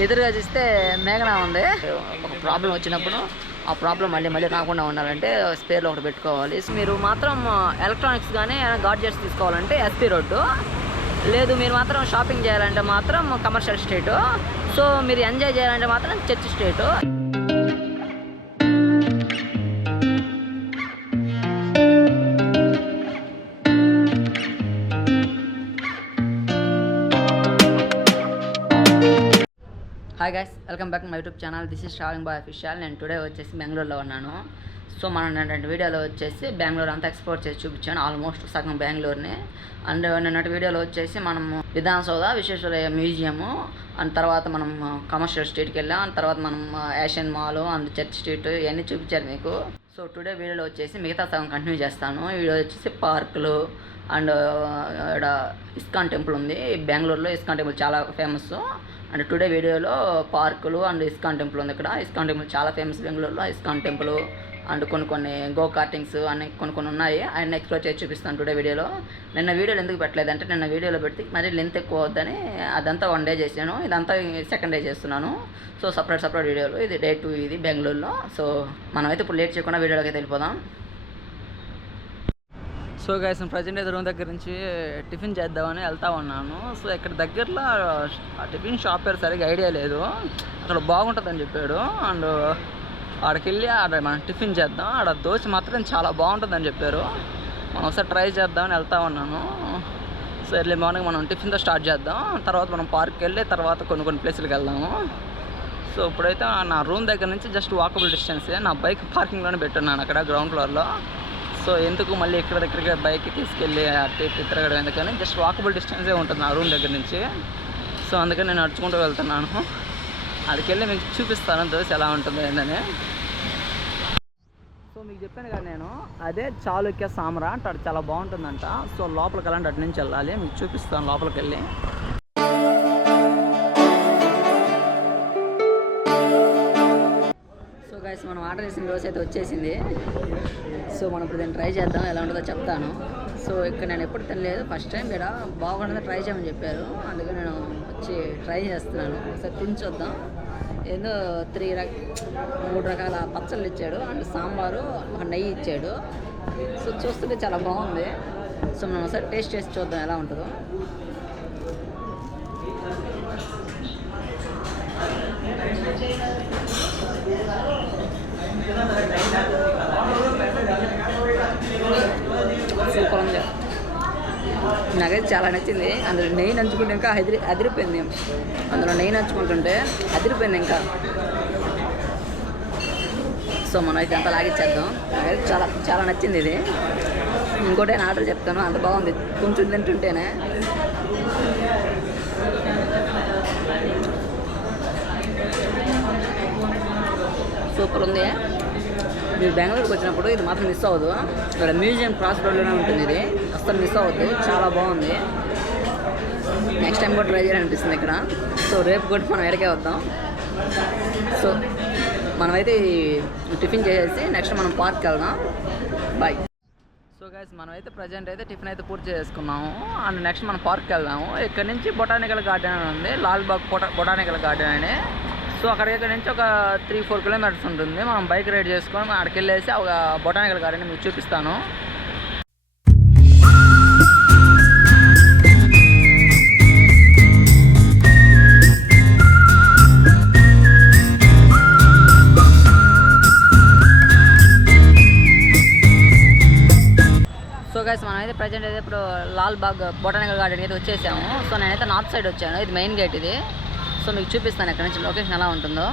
ఎదురుగా చూస్తే మేఘనా ఉంది. ఒక ప్రాబ్లం వచ్చినప్పుడు ఆ ప్రాబ్లం మళ్ళీ రాకుండా ఉండాలంటే స్పేర్లో ఒకటి పెట్టుకోవాలి. మీరు మాత్రం ఎలక్ట్రానిక్స్ కానీ గాడ్జెట్స్ తీసుకోవాలంటే ఎస్పీ రోడ్డు, లేదు మీరు మాత్రం షాపింగ్ చేయాలంటే మాత్రం కమర్షియల్ స్ట్రీటు, సో మీరు ఎంజాయ్ చేయాలంటే మాత్రం church street. Hi guys, welcome back my YouTube channel. This is travelling boy official. నేను టుడే వచ్చేసి బెంగళూరులో ఉన్నాను. సో మనం నిన్నటి వీడియోలో వచ్చేసి బెంగళూరు అంతా ఎక్స్ప్లోర్ చేసి చూపించాను, ఆల్మోస్ట్ సగం బెంగళూరుని. అండ్ నిన్నటి వీడియోలో వచ్చేసి మనము విధానసౌధ, విశ్వేశ్వరయ్య మ్యూజియము, అండ్ తర్వాత మనం కమర్షియల్ స్ట్రీట్కి వెళ్ళాం, అండ్ తర్వాత మనం Asian mall and church street ఇవన్నీ చూపించారు మీకు. సో టుడే వీడియోలో వచ్చేసి మిగతా సగం కంటిన్యూ చేస్తాను. ఈ వీడియో వచ్చేసి పార్కులు అండ్ ఇక్కడ ఇస్కాన్ టెంపుల్ ఉంది. బెంగళూరులో ఇస్కాన్ టెంపుల్ చాలా ఫేమస్. అండ్ టుడే వీడియోలో పార్కులు అండ్ ఇస్కాన్ టెంపుల్ ఉంది. ఇక్కడ ఇస్కాన్ టెంపుల్ చాలా ఫేమస్ బెంగళూరులో. ఇస్కాన్ టెంపుల్ అండ్ కొన్ని గో కార్టింగ్స్ అన్ని కొన్ని ఉన్నాయి. ఆయన ఎక్స్ప్లోర్ చేసి చూపిస్తాను టుడే వీడియోలో. నిన్న వీడియోలు ఎందుకు పెట్టలేదంటే నిన్న వీడియోలో పెడితే మరీ లెంత్ ఎక్కువ వద్దని అదంతా 1 డే చేశాను, ఇదంతా 2nd డే చేస్తున్నాను. సో సపరేట్ వీడియోలు. ఇది డే 2 ఇది బెంగళూరులో. సో మనమైతే ఇప్పుడు లేట్ చేయకుండా వీడియోలోకి అయితే వెళ్ళిపోదాం. సో గైస్, ప్రజెంట్ అయితే రూమ్ దగ్గర నుంచి టిఫిన్ చేద్దామని వెళ్తా ఉన్నాను. సో ఇక్కడ దగ్గరలో ఆ టిఫిన్ షాప్ పేరు సరిగ్గా ఐడియా లేదు, అక్కడ బాగుంటుందని చెప్పాడు. అండ్ ఆడికి వెళ్ళి మనం టిఫిన్ చేద్దాం, ఆడ దోశ మాత్రం చాలా బాగుంటుందని చెప్పారు. మనం ఒకసారి ట్రై చేద్దామని వెళ్తా ఉన్నాను. సో ఎర్లీ మార్నింగ్ మనం టిఫిన్తో స్టార్ట్ చేద్దాం, తర్వాత మనం పార్క్కి వెళ్ళి తర్వాత కొన్ని ప్లేసులకు వెళ్దాము. సో ఇప్పుడైతే నా రూమ్ దగ్గర నుంచి జస్ట్ వాకబుల్ డిస్టెన్సే. నా బైక్ పార్కింగ్లోనే పెట్టున్నాను అక్కడ గ్రౌండ్ ఫ్లోర్లో. సో ఎందుకు మళ్ళీ ఇక్కడ దగ్గరికి బైక్ తీసుకెళ్ళి అటు తిరగడం ఎందుకని జస్ట్ వాకబుల్ డిస్టెన్సే ఉంటుంది నా రూమ్ దగ్గర నుంచి. సో అందుకని నేను నడుచుకుంటూ వెళ్తున్నాను. అక్కడికి వెళ్ళి మీకు చూపిస్తాను దోశ ఎలా ఉంటుందో ఏంటని. సో మీకు చెప్పాను కదా నేను, అదే చాళుక్య సామ్రా అంటే అది చాలా బాగుంటుందంట. సో లోపలికి వెళ్ళండి, అటు నుంచి వెళ్ళాలి, మీకు చూపిస్తాను లోపలికి వెళ్ళి. మనం ఆర్డర్ చేసిన దోశ అయితే వచ్చేసింది. సో మనం ఇప్పుడు దీన్ని ట్రై చేద్దాం, ఎలా ఉంటుందో చెప్తాను. సో ఇక్కడ నేను ఎప్పుడు తినలేదు, ఫస్ట్ టైం ఇక్కడ బాగుంటుందో ట్రై చేయమని చెప్పారు, అందుకని నేను వచ్చి ట్రై చేస్తున్నాను. ఒకసారి తిని చూద్దాం. ఏదో 3 రకాల పచ్చళ్ళు ఇచ్చాడు, అండ్ సాంబారు, ఒక నెయ్యి ఇచ్చాడు. సో చూస్తుంటే చాలా బాగుంది. సో మనం ఒకసారి టేస్ట్ చేసి చూద్దాం ఎలా ఉంటుందో. సూపర్ ఉంది, నాకైతే చాలా నచ్చింది. అందులో నెయ్యి నంచుకుంటే ఇంకా అదిరిపోయింది. అందులో నెయ్యి నంచుకుంటుంటే అదిరిపోయింది ఇంకా. సో మనం అయితే అంతా లాగిచ్చేద్దాం. నాకైతే చాలా నచ్చింది ఇది. ఇంకోటి నేను ఆర్డర్ చెప్తాను, అంత బాగుంది కొంచెం తింటుంటేనే. సూపర్ ఉంది. మీరు బెంగళూరుకి వచ్చినప్పుడు ఇది మాత్రం మిస్ అవ్వదు. ఇక్కడ మ్యూజియం క్రాస్ రోడ్లోనే ఉంటుంది, ఇది అస్సలు మిస్ అవ్వద్దు, చాలా బాగుంది. నెక్స్ట్ టైం కూడా ట్రై చేయాలనిపిస్తుంది ఇక్కడ. సో రేపు కూడా మనం ఎక్కడికే వద్దాం. సో మనమైతే టిఫిన్ చేసేసి నెక్స్ట్ మనం పార్క్కి వెళ్దాం. బాయ్. సో గైస్, మనమైతే ప్రజెంట్ అయితే టిఫిన్ అయితే పూర్తి చేసుకున్నాము. అండ్ నెక్స్ట్ మనం పార్క్కి వెళ్దాము. ఇక్కడ నుంచి బొటానికల్ గార్డెన్ అని ఉంది, లాల్బాగ్ బొటానికల్ గార్డెన్ అని. సో ఇక్కడ నుంచి ఒక 3-4 కిలోమీటర్స్ ఉంటుంది. మనం బైక్ రైడ్ చేసుకొని అక్కడికి వెళ్ళేసి ఒక బొటానికల్ గార్డెన్ మీకు చూపిస్తాను. సో గైస్, మనం అయితే ప్రజెంట్ అయితే ఇప్పుడు లాల్బాగ్ బొటానికల్ గార్డెన్కి అయితే వచ్చేసాము. సో నేనైతే నార్త్ సైడ్ వచ్చాను, ఇది మెయిన్ గేట్ ఇది. సో మీకు చూపిస్తాను ఇక్కడ నుంచి లొకేషన్ ఎలా ఉంటుందో.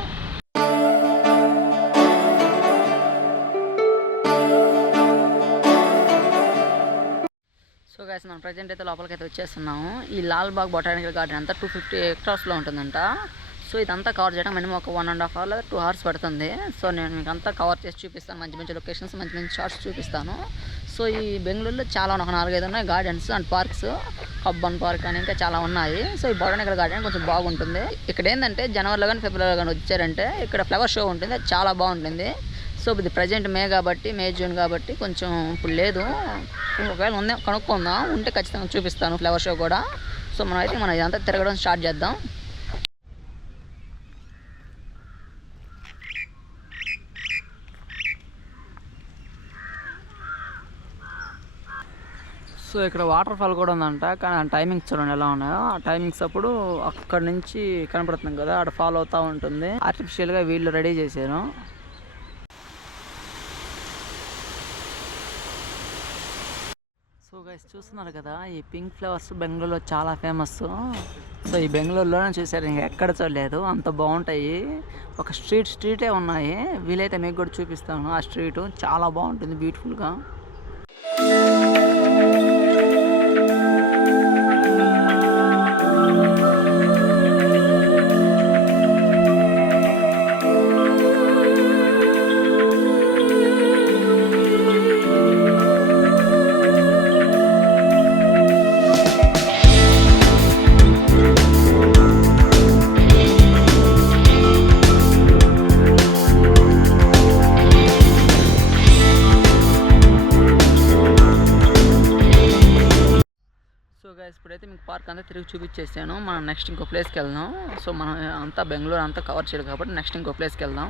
సో గైస్, మనం ప్రజెంట్ అయితే లోపలికి అయితే వచ్చేస్తున్నాము. ఈ లాల్బాగ్ బొటానికల్ గార్డెన్ అంతా 250 acresలో ఉంటుందంట. సో ఇదంతా కవర్ చేయడం మినిమం ఒక 1.5 hour లేదా 2 hours పడుతుంది. సో నేను మీకు అంతా కవర్ చేసి చూపిస్తాను, మంచి లొకేషన్స్, మంచి షార్ట్స్ చూపిస్తాను. సో ఈ బెంగళూరులో చాలా ఒక 4-5 ఉన్నాయి gardens and parks. Cubbon park అని ఇంకా చాలా ఉన్నాయి. సో ఈ బొటానికల్ గార్డెన్ కొంచెం బాగుంటుంది. ఇక్కడ ఏంటంటే జనవరిలో కానీ ఫిబ్రవరిలో కానీ వచ్చారంటే ఇక్కడ ఫ్లవర్ షో ఉంటుంది, అది చాలా బాగుంటుంది. సో ఇది ప్రజెంట్ మే జూన్ కాబట్టి కొంచెం ఇప్పుడు లేదు. ఒకవేళ ఉందే కనుక్కుందాం, ఉంటే ఖచ్చితంగా చూపిస్తాను ఫ్లవర్ షో కూడా. సో మనం ఇదంతా తిరగడం స్టార్ట్ చేద్దాం. సో ఇక్కడ వాటర్ ఫాల్ కూడా ఉందంట, కానీ ఆ టైమింగ్స్ చూడండి ఎలా ఉన్నాయో. ఆ టైమింగ్స్ అప్పుడు అక్కడ నుంచి కనపడుతుంది కదా, అక్కడ ఫాలో అవుతూ ఉంటుంది. ఆర్టిఫిషియల్గా వీళ్ళు రెడీ చేశారు. సో గైస్ చూస్తున్నారు కదా, ఈ పింక్ ఫ్లవర్స్ బెంగళూరులో చాలా ఫేమస్. సో ఈ బెంగళూరులోనే చూసారు, ఇంకా ఎక్కడ చూడలేదు, అంత బాగుంటాయి. ఒక స్ట్రీటే ఉన్నాయి, వీలైతే మీకు కూడా చూపిస్తాను. ఆ స్ట్రీట్ చాలా బాగుంటుంది, బ్యూటిఫుల్గా. ఇప్పుడైతే మీకు పార్క్ అంతా తిరిగి చూపించేసాను. మనం నెక్స్ట్ ఇంకో ప్లేస్కి వెళ్దాం. సో మనం అంతా బెంగళూరు అంతా కవర్ చేయాలి కాబట్టి నెక్స్ట్ ఇంకో ప్లేస్కి వెళ్దాం.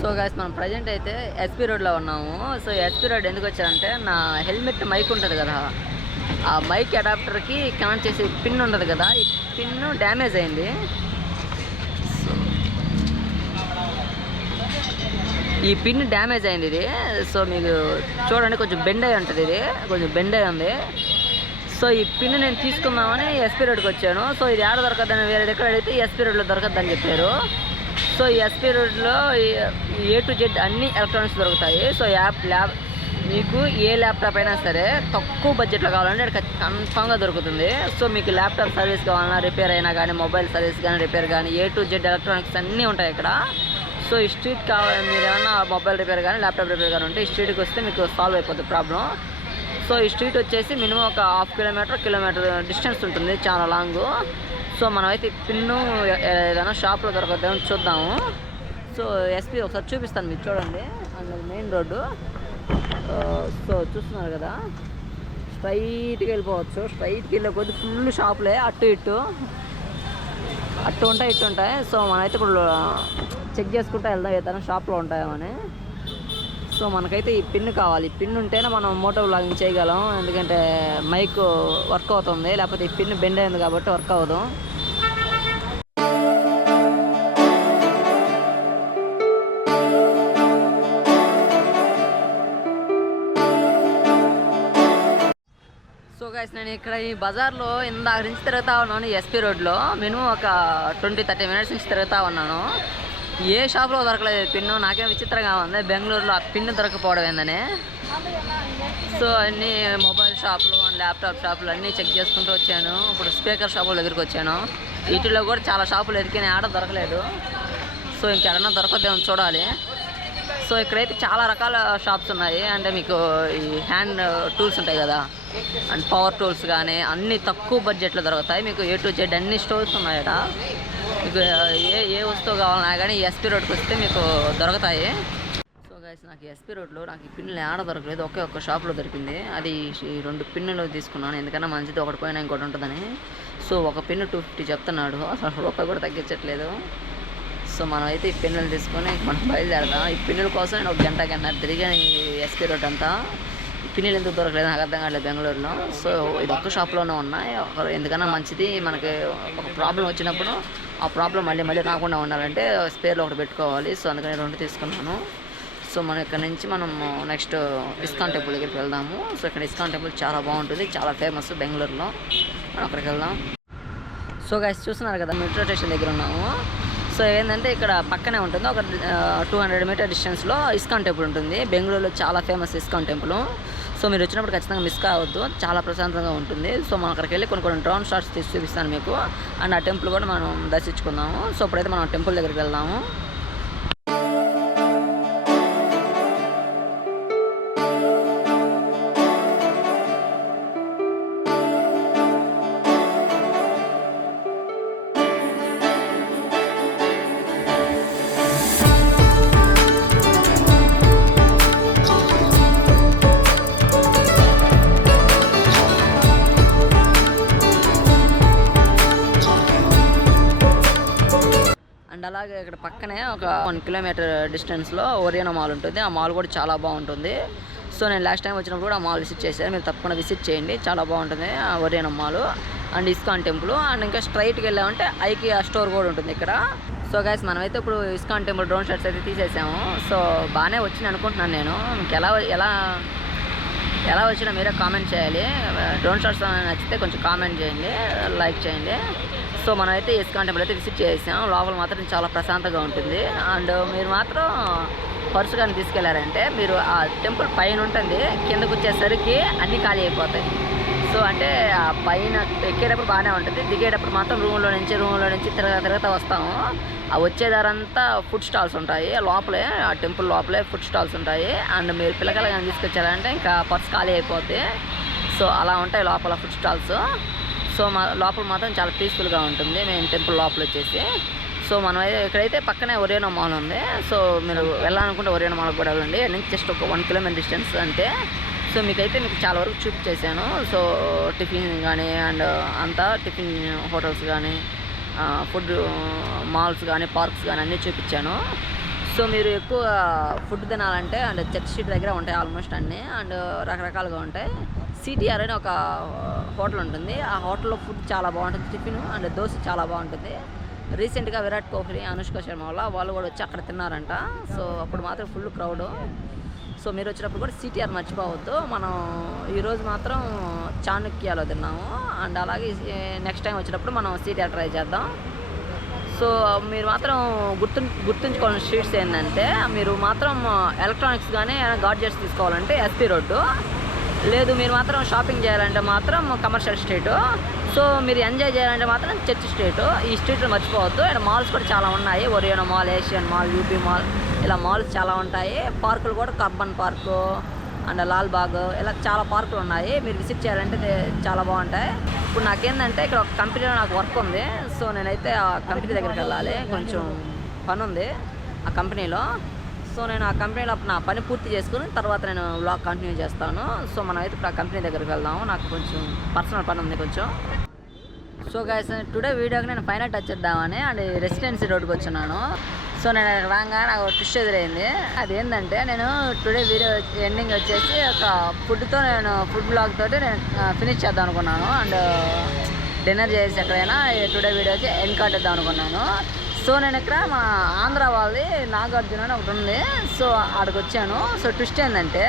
సో గైస్ మనం ప్రజెంట్ అయితే ఎస్పీ రోడ్లో ఉన్నాము. సో ఎస్పీ రోడ్ ఎందుకు వచ్చారంటే, నా హెల్మెట్ మైక్ ఉంటుంది కదా, ఆ మైక్ అడాప్టర్కి కనెక్ట్ చేసే పిన్ ఉంటుంది కదా, ఈ పిన్ డ్యామేజ్ అయింది. ఈ పిన్ డ్యామేజ్ అయింది ఇది. సో మీకు చూడండి, కొంచెం బెండ్ అయి ఉంటుంది, ఇది కొంచెం బెండ్ అయి ఉంది. సో ఈ పిన్ నేను తీసుకుందామని ఎస్పీ రోడ్కి వచ్చాను. సో ఇది ఆడ దొరకద్దని వేరే దగ్గర అడిగితే ఎస్పీ రోడ్లో దొరకద్దని చెప్పారు. సో ఈ ఎస్పీ రోడ్లో A to Z అన్ని ఎలక్ట్రానిక్స్ దొరుకుతాయి. సో ల్యాబ్ మీకు ఏ ల్యాప్టాప్ అయినా సరే తక్కువ బడ్జెట్లో కావాలంటే ఇక్కడ కన్ఫామ్గా దొరుకుతుంది. సో మీకు ల్యాప్టాప్ సర్వీస్ కావాలన్నా, రిపేర్ అయినా కానీ, మొబైల్ సర్వీస్ కానీ, రిపేర్ కానీ, A to Z ఎలక్ట్రానిక్స్ అన్నీ ఉంటాయి ఇక్కడ. సో ఈ స్ట్రీట్ కావాలి, మీరు ఏమన్నా మొబైల్ రిపేర్ కానీ, ల్యాప్టాప్ రిపేర్ కానీ ఉంటే ఈ స్ట్రీట్కి వస్తే మీకు సాల్వ్ అయిపోతుంది ప్రాబ్లం. సో ఈ స్ట్రీట్ వచ్చేసి మినిమం ఒక హాఫ్ కిలోమీటర్ డిస్టెన్స్ ఉంటుంది, చాలా లాంగు. సో మనమైతే పిన్ను ఏదైనా షాప్లో దొరకద్దామని చూద్దాము. సో ఎస్పీ ఒకసారి చూపిస్తాను మీకు, చూడండి. అన్నది మెయిన్ రోడ్డు. సో చూస్తున్నారు కదా, స్ట్రైట్కి వెళ్ళిపోవచ్చు. స్ట్రైట్కి వెళ్ళే కొద్ది ఫుల్ షాపులే, అటు ఉంటాయి, ఇటు ఉంటాయి. సో మనమైతే ఇప్పుడు చెక్ చేసుకుంటూ వెళ్దాం ఏదైనా షాప్లో ఉంటాయేమని. సో మనకైతే ఈ పిన్ కావాలి. ఈ పిన్ ఉంటేనే మనం మోటో వ్లాగింగ్ చేయగలం, ఎందుకంటే మైక్ వర్క్ అవుతుంది, లేకపోతే ఈ పిన్ బెండ్ అయింది కాబట్టి వర్క్ అవ్వదు. సో గైస్ నేను ఇక్కడ ఈ బజార్లో ఇందాక నుంచి తిరుగుతూ ఉన్నాను, ఎస్పీ రోడ్లో. మినిమం ఒక 20-30 మినిట్స్ నుంచి తిరుగుతూ ఉన్నాను. ఏ షాప్లో దొరకలేదు పిన్ను. నాకేం విచిత్రంగా ఉంది, బెంగళూరులో ఆ పిన్ను దొరకపోవడం ఏందని. సో అన్నీ మొబైల్ షాపులు అండ్ ల్యాప్టాప్ షాపులు అన్నీ చెక్ చేసుకుంటూ వచ్చాను. ఇప్పుడు స్పీకర్ షాపుల దగ్గరికి వచ్చాను. వీటిలో కూడా చాలా షాపులు ఎదికినాయి, ఆడ దొరకలేదు. సో ఇంకెక్కడన్నా దొరకదేమో చూడాలి. సో ఇక్కడైతే చాలా రకాల షాప్స్ ఉన్నాయి. అంటే మీకు ఈ హ్యాండ్ టూల్స్ ఉంటాయి కదా, అండ్ పవర్ టూల్స్ కానీ అన్నీ తక్కువ బడ్జెట్లో దొరుకుతాయి. మీకు A to Z అన్ని స్టోర్స్ ఉన్నాయట. మీకు ఏ వస్తువు కావాలన్నా కానీ ఎస్పీ రోడ్కి వస్తే మీకు దొరుకుతాయి. సో గైస్ నాకు ఎస్పీ రోడ్లో నాకు ఈ పిన్నులు ఆడ దొరకలేదు, ఒక్క షాప్లో దొరికింది. అది 2 పిన్నులు తీసుకున్నాను, ఎందుకన్నా మంచిది, ఒకటి పోయినా ఇంకోటి ఉంటుందని. సో ఒక పిన్ను 250 చెప్తున్నాడు, అసలు రూపాయి కూడా తగ్గించట్లేదు. సో మనం అయితే ఈ పిన్నులు తీసుకొని మనం బయలుదేరదాం. ఈ పిన్నుల కోసం నేను ఒక గంట తిరిగాను ఈ ఎస్పీ రోడ్ అంతా. ఈ పిన్నులు ఎందుకు దొరకలేదు నాకు అర్థం కావట్లేదు బెంగళూరులో. సో ఇది ఒక్క షాప్లోనే ఉన్నాయి, ఎందుకన్నా మంచిది. మనకి ఒక ప్రాబ్లం వచ్చినప్పుడు ఆ ప్రాబ్లం మళ్ళీ రాకుండా ఉండాలంటే స్పేర్లో ఒకటి పెట్టుకోవాలి. సో అందుకని 2 తీసుకున్నాను. సో మనం ఇక్కడ నుంచి మనం నెక్స్ట్ ఇస్కాన్ టెంపుల్ దగ్గరికి వెళ్దాము. సో ఇక్కడ ఇస్కాన్ టెంపుల్ చాలా బాగుంటుంది, చాలా ఫేమస్ బెంగళూరులో. మనం అక్కడికి వెళ్దాం. సో గైస్ చూస్తున్నారు కదా, మెట్రో స్టేషన్ దగ్గర ఉన్నాము. సో ఏంటంటే ఇక్కడ పక్కనే ఉంటుంది, ఒక 200 మీటర్ డిస్టెన్స్లో ఇస్కాన్ టెంపుల్ ఉంటుంది. బెంగళూరులో చాలా ఫేమస్ ఇస్కాన్ టెంపుల్. సో మీరు వచ్చినప్పుడు ఖచ్చితంగా మిస్ కావద్దు, చాలా ప్రశాంతంగా ఉంటుంది. సో మనం అక్కడికి వెళ్ళి కొన్ని డ్రోన్ షాట్స్ తీసి చూపిస్తాను మీకు, అండ్ ఆ టెంపుల్ కూడా మనం దర్శించుకుందాము. సో ఇప్పుడైతే మనం టెంపుల్ దగ్గరికి వెళ్దాము. అలాగే ఇక్కడ పక్కనే ఒక 1 కిలోమీటర్ డిస్టెన్స్లో ఒరియానో మాల్ ఉంటుంది. ఆ మాల్ కూడా చాలా బాగుంటుంది. సో నేను లాస్ట్ టైం వచ్చినప్పుడు కూడా ఆ మాల్ విజిట్ చేశాను. మీరు తప్పకుండా విజిట్ చేయండి, చాలా బాగుంటుంది ఆ Orion mall and ISKCON temple. And ఇంకా స్ట్రైట్కి వెళ్ళామంటే ఐకియా స్టోర్ కూడా ఉంటుంది ఇక్కడ. సో గైస్ మనమైతే ఇప్పుడు ఇస్కాన్ టెంపుల్ డ్రోన్ షాట్స్ అయితే తీసేసాము. సో బాగానే వచ్చింది అనుకుంటున్నాను నేను. మీకు ఎలా వచ్చినా మీరే కామెంట్ చేయాలి. డ్రోన్ షాట్స్ నచ్చితే కొంచెం కామెంట్ చేయండి, లైక్ చేయండి. సో మనమైతే ఇస్కాన్ టెంపుల్ అయితే విజిట్ చేసాం. లోపల మాత్రం చాలా ప్రశాంతంగా ఉంటుంది. అండ్ మీరు మాత్రం పర్సు కానీ తీసుకెళ్లారంటే మీరు ఆ టెంపుల్ పైన ఉంటుంది, కిందకు వచ్చేసరికి అన్నీ ఖాళీ అయిపోతాయి. సో అంటే ఆ పైన ఎక్కేటప్పుడు బాగానే ఉంటుంది, దిగేటప్పుడు మాత్రం రూమ్లో నుంచి తిరగతా వస్తాము. ఆ వచ్చేదారంతా ఫుడ్ స్టాల్స్ ఉంటాయి లోపలే, ఆ టెంపుల్ లోపలే ఫుడ్ స్టాల్స్ ఉంటాయి. అండ్ మీరు పిల్లకాయలు కానీ తీసుకొచ్చారంటే ఇంకా పర్స్ ఖాళీ అయిపోద్ది. సో అలా ఉంటాయి లోపల ఫుడ్ స్టాల్స్. సో లోపల మాత్రం చాలా పీస్ఫుల్గా ఉంటుంది మేము టెంపుల్ లోపల వచ్చేసి. సో మనం ఇక్కడైతే పక్కనే ఒరియానో మాల్ ఉంది. సో మీరు వెళ్ళాలనుకుంటే ఒరియానో మాల్ కూడా వెళ్ళండి. నుంచి జస్ట్ ఒక 1 కిలోమీటర్ డిస్టెన్స్ అంతే. సో మీకు చాలా వరకు చూపించేసాను. సో టిఫిన్ కానీ అండ్ అంతా టిఫిన్ హోటల్స్ కానీ ఫుడ్ మాల్స్ కానీ పార్క్స్ కానీ అన్నీ చూపించాను. సో మీరు ఎక్కువ ఫుడ్ తినాలంటే అండ్ చర్చ్ స్ట్రీట్ దగ్గర ఉంటాయి ఆల్మోస్ట్ అన్నీ. అండ్ రకరకాలుగా ఉంటాయి. సిటీఆర్ అని ఒక హోటల్ ఉంటుంది. ఆ హోటల్లో ఫుడ్ చాలా బాగుంటుంది, టిఫిన్ అండ్ దోశ చాలా బాగుంటుంది. రీసెంట్గా విరాట్ కోహ్లీ, అనుష్క శర్మ వాళ్ళు కూడా వచ్చి అక్కడ తిన్నారంట. సో అప్పుడు మాత్రం ఫుల్ క్రౌడ్. సో మీరు వచ్చినప్పుడు కూడా సిటీఆర్ మర్చిపోవద్దు. మనం ఈరోజు మాత్రం చాణక్యాలో తిన్నాము. అండ్ అలాగే నెక్స్ట్ టైం వచ్చినప్పుడు మనం సిటీఆర్ ట్రై చేద్దాం. సో మీరు మాత్రం గుర్తుంచుకోవాల్సిన స్ట్రీట్స్ ఏంటంటే, మీరు మాత్రం ఎలక్ట్రానిక్స్ కానీ గాడ్జెట్స్ తీసుకోవాలంటే ఎస్పీ రోడ్డు, లేదు మీరు మాత్రం షాపింగ్ చేయాలంటే మాత్రం కమర్షియల్ స్ట్రీటు. సో మీరు ఎంజాయ్ చేయాలంటే మాత్రం చర్చ్ స్ట్రీటు. ఈ స్ట్రీట్లో మర్చిపోవద్దు. అండ్ మాల్స్ కూడా చాలా ఉన్నాయి. Orion mall, Asian mall, UP mall, ఇలా మాల్స్ చాలా ఉంటాయి. పార్కులు కూడా కర్బన్ పార్కు అండ్ లాల్బాగ్ ఇలా చాలా పార్కులు ఉన్నాయి. మీరు విజిట్ చేయాలంటే చాలా బాగుంటాయి. ఇప్పుడు నాకేంటంటే ఇక్కడ ఒక కంపెనీలో నాకు వర్క్ ఉంది. సో నేనైతే ఆ కంపెనీ దగ్గరికి వెళ్ళాలి, కొంచెం పని ఉంది ఆ కంపెనీలో. సో నేను ఆ కంపెనీలో నా పని పూర్తి చేసుకుని తర్వాత నేను వ్లాగ్ కంటిన్యూ చేస్తాను. సో మనమైతే ఇప్పుడు ఆ కంపెనీ దగ్గరికి వెళ్దాము. నాకు కొంచెం పర్సనల్ పని ఉంది కొంచెం. సో గైస్ టుడే వీడియోకి నేను ఫైనల్ టచ్ చేద్దామని అండ్ రెసిడెన్సీ రోడ్డుకి వచ్చున్నాను. సో నేను రాగా నాకు ట్విస్ట్ ఎదురైంది. అదేంటంటే నేను టుడే వీడియో ఎండింగ్ వచ్చేసి ఒక ఫుడ్ బ్లాగ్ తోటి నేను ఫినిష్ చేద్దాం అనుకున్నాను. అండ్ డిన్నర్ చేసి ఎక్కడైనా టుడే వీడియోకి ఎండ్ కార్డ్ ఇద్దాం అనుకున్నాను. సో నేను ఇక్కడ మా ఆంధ్ర వాళ్ళది నాగార్జున అని ఒకటి ఉంది. సో అక్కడికి వచ్చాను. సో ట్విస్ట్ ఏంటంటే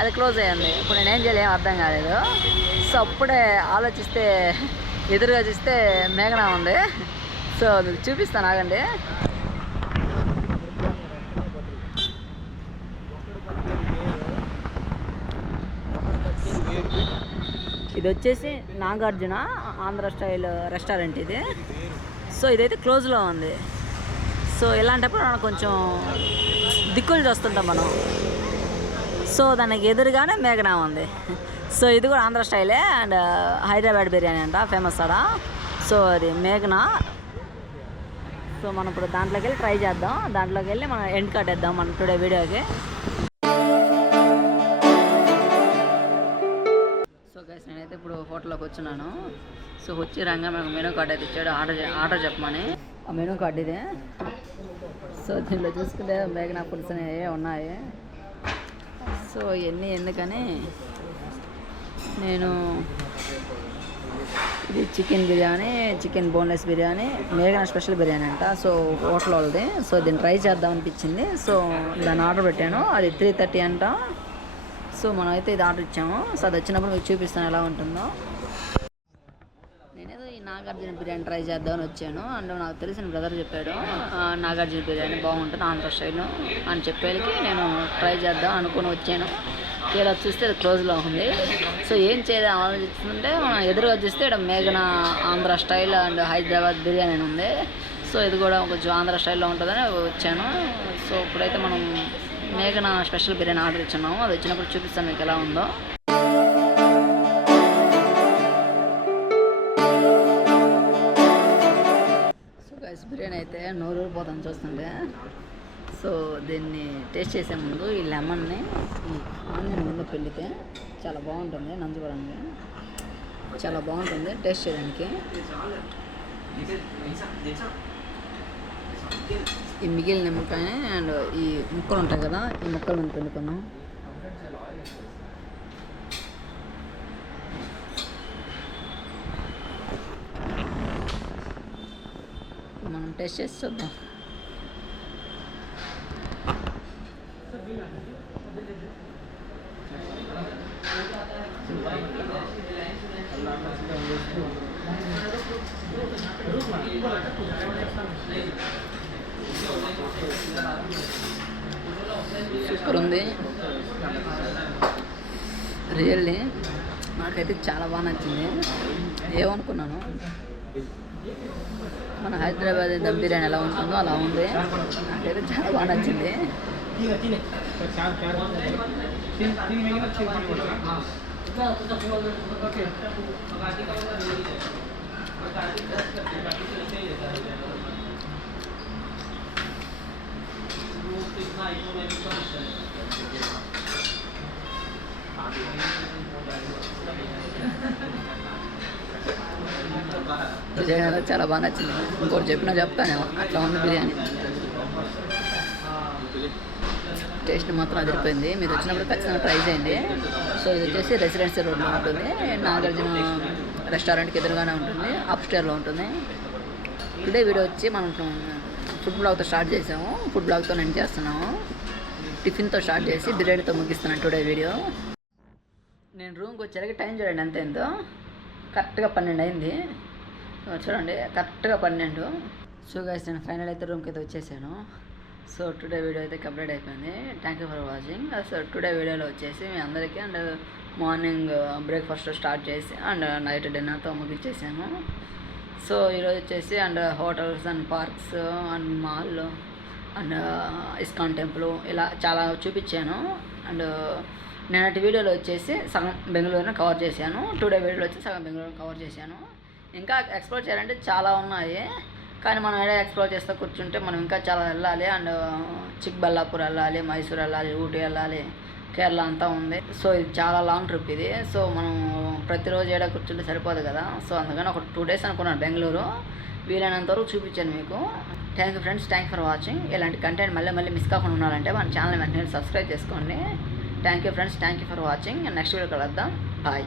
అది క్లోజ్ అయ్యింది. ఇప్పుడు నేనేం చేయాలి ఏం అర్థం కాలేదు. సో అప్పుడే ఆలోచిస్తే ఎదురుగా చూస్తే మేఘనా ఉంది. సో మీకు చూపిస్తాను ఆగండి. ఇది వచ్చేసి నాగార్జున ఆంధ్ర స్టైల్ రెస్టారెంట్ ఇది. సో ఇదైతే క్లోజ్లో ఉంది. సో ఇలాంటప్పుడు మనకు కొంచెం దిక్కులు చూస్తుంటాం మనం. సో దానికి ఎదురుగానే మేఘనా ఉంది. సో ఇది కూడా ఆంధ్ర స్టైలే అండ్ హైదరాబాద్ బిర్యానీ అంట ఫేమస్ అక్కడ. సో అది మేఘనా. సో మనం ఇప్పుడు దాంట్లోకి వెళ్ళి ట్రై చేద్దాం. దాంట్లోకి వెళ్ళి మనం ఎండ్ కట్ వేద్దాం మన టుడే వీడియోకి. సో గైస్ నేనైతే ఇప్పుడు హోటల్లోకి వచ్చున్నాను. సో వచ్చి రంగా మనకు మెనూ కార్డ్ అయితే ఇచ్చాడు ఆర్డర్ చెప్పమని. ఆ మెనూ కార్డ్ ఇదే. సో దీంట్లో చూసుకుంటే మేఘనా ఫుడ్స్ అనేవి ఉన్నాయి. సో ఇవన్నీ ఎందుకని నేను ఇది chicken biryani, chicken boneless biryani, మేఘనా స్పెషల్ బిర్యానీ అంట. సో హోటల్ వాళ్ళది. సో దీన్ని ట్రై చేద్దాం అనిపించింది. సో దాన్ని ఆర్డర్ పెట్టాను. అది 330 అంట. సో మనం అయితే ఇది ఆర్డర్ ఇచ్చాము. సో అది వచ్చినప్పుడు మీకు చూపిస్తాను ఎలా ఉంటుందో. నేనేదో ఈ నాగార్జున బిర్యానీ ట్రై చేద్దామని వచ్చాను. అండ్ నాకు తెలిసిన బ్రదర్ చెప్పాడు నాగార్జున బిర్యానీ బాగుంటుంది ఆంధ్ర స్టైల్ అని చెప్పేకి నేను ట్రై చేద్దాం అనుకుని వచ్చాను. ఇలా చూస్తే అది క్లోజ్లో ఉంది. సో ఏం చేద్దాం ఆలోచిస్తుంటే మనం ఎదురుగా చూస్తే ఇక్కడ మేఘనా ఆంధ్ర స్టైల్ అండ్ హైదరాబాద్ బిర్యానీ అని ఉంది. సో ఇది కూడా కొంచెం ఆంధ్ర స్టైల్లో ఉంటుందని వచ్చాను. సో ఇప్పుడైతే మనం మేఘనా స్పెషల్ బిర్యానీ ఆర్డర్ ఇచ్చున్నాము. అది వచ్చినప్పుడు చూపిస్తాను మీకు ఎలా ఉందో. సో గైస్ బిర్యానీ అయితే నోరూరిపోతాను చూస్తుంటే. సో దీన్ని టేస్ట్ చేసే ముందు ఈ లెమన్ని ఈ ఆనియన్ ముందు పిండితే చాలా బాగుంటుంది. నంచుకోవడానికి చాలా బాగుంటుంది టేస్ట్ చేయడానికి. ఈ మిగిలిన నిమ్మకాయ అండ్ ఈ ముక్కలు ఉంటాయి కదా, ఈ ముక్కలు మనం పిండుకున్నాం. మనం టెస్ట్ చేసి చూద్దాం. సూపర్ ఉంది రియల్లీ. నాకైతే చాలా బాగా నచ్చింది. ఏమనుకున్నాను, మన హైదరాబాద్ దమ్ బిర్యానీ ఎలా ఉంటుందో అలా ఉంది. నాకైతే చాలా బాగా నచ్చింది. బిర్యానీ అనేది చాలా బాగా నచ్చింది. ఇంకోటి చెప్పినా చెప్తానేమో, అట్లా ఉంది బిర్యానీ. టేస్ట్ మాత్రం అదిరిపోయింది. మీరు వచ్చినప్పుడు ఖచ్చితంగా ట్రై చేయండి. సో ఇది వచ్చేసి రెసిడెన్సీ రోడ్లో ఉంటుంది. నాగార్జున రెస్టారెంట్కి ఎదురుగానే ఉంటుంది, అప్ స్టేర్లో ఉంటుంది. టుడే వీడియో వచ్చి మనం ఫుడ్ బ్లాగ్తో స్టార్ట్ చేసాము. ఫుడ్ బ్లాగ్తో నేను చేస్తున్నాము. టిఫిన్తో స్టార్ట్ చేసి బిర్యానీతో ముగిస్తున్నాను టుడే వీడియో. నేను రూమ్కి వచ్చేసరికి టైం చూడండి ఎంత అయిందో. కరెక్ట్గా 12 అయింది. చూడండి, కరెక్ట్గా 12. సో గైస్, నేను ఫైనల్ అయితే రూమ్కి అయితే వచ్చేసాను. సో టుడే వీడియో అయితే కంప్లీట్ అయిపోయింది. Thank you for watching. So today వీడియోలో వచ్చేసి మీ అందరికీ అండ్ మార్నింగ్ బ్రేక్ఫాస్ట్ స్టార్ట్ చేసి అండ్ నైట్ డిన్నర్తో ముగించేసాను. సో ఈరోజు వచ్చేసి and hotels and parks and mall and ISKCON temple ఇలా చాలా చూపించాను. అండ్ నేనటి వీడియోలో వచ్చేసి సగం బెంగళూరుని కవర్ చేశాను. టుడే వీడియోలో వచ్చి సగం బెంగళూరుని కవర్ చేశాను. ఇంకా ఎక్స్ప్లోర్ చేయాలంటే చాలా ఉన్నాయి, కానీ మనం ఏదో ఎక్స్ప్లోర్ చేస్తూ కూర్చుంటే మనం ఇంకా చాలా వెళ్ళాలి. అండ్ చిక్బల్లాపూర్ వెళ్ళాలి, మైసూర్ వెళ్ళాలి, ఊటీ వెళ్ళాలి, కేరళ అంతా ఉంది. సో ఇది చాలా లాంగ్ ట్రిప్ ఇది. సో మనం ప్రతిరోజు ఏడా కూర్చుంటే సరిపోదు కదా. సో అందుకని ఒక 2 days అనుకున్నాను బెంగళూరు. వీలైనంత వరకు చూపించాను మీకు. Thank you friends, thank for watching. ఇలాంటి కంటెంట్ మళ్ళీ మిస్ కాకుండా ఉండాలంటే మన ఛానల్ వెంటనే సబ్స్క్రైబ్ చేసుకోండి. Thank you friends, thank you for watching. Next video కలుద్దాం. బాయ్.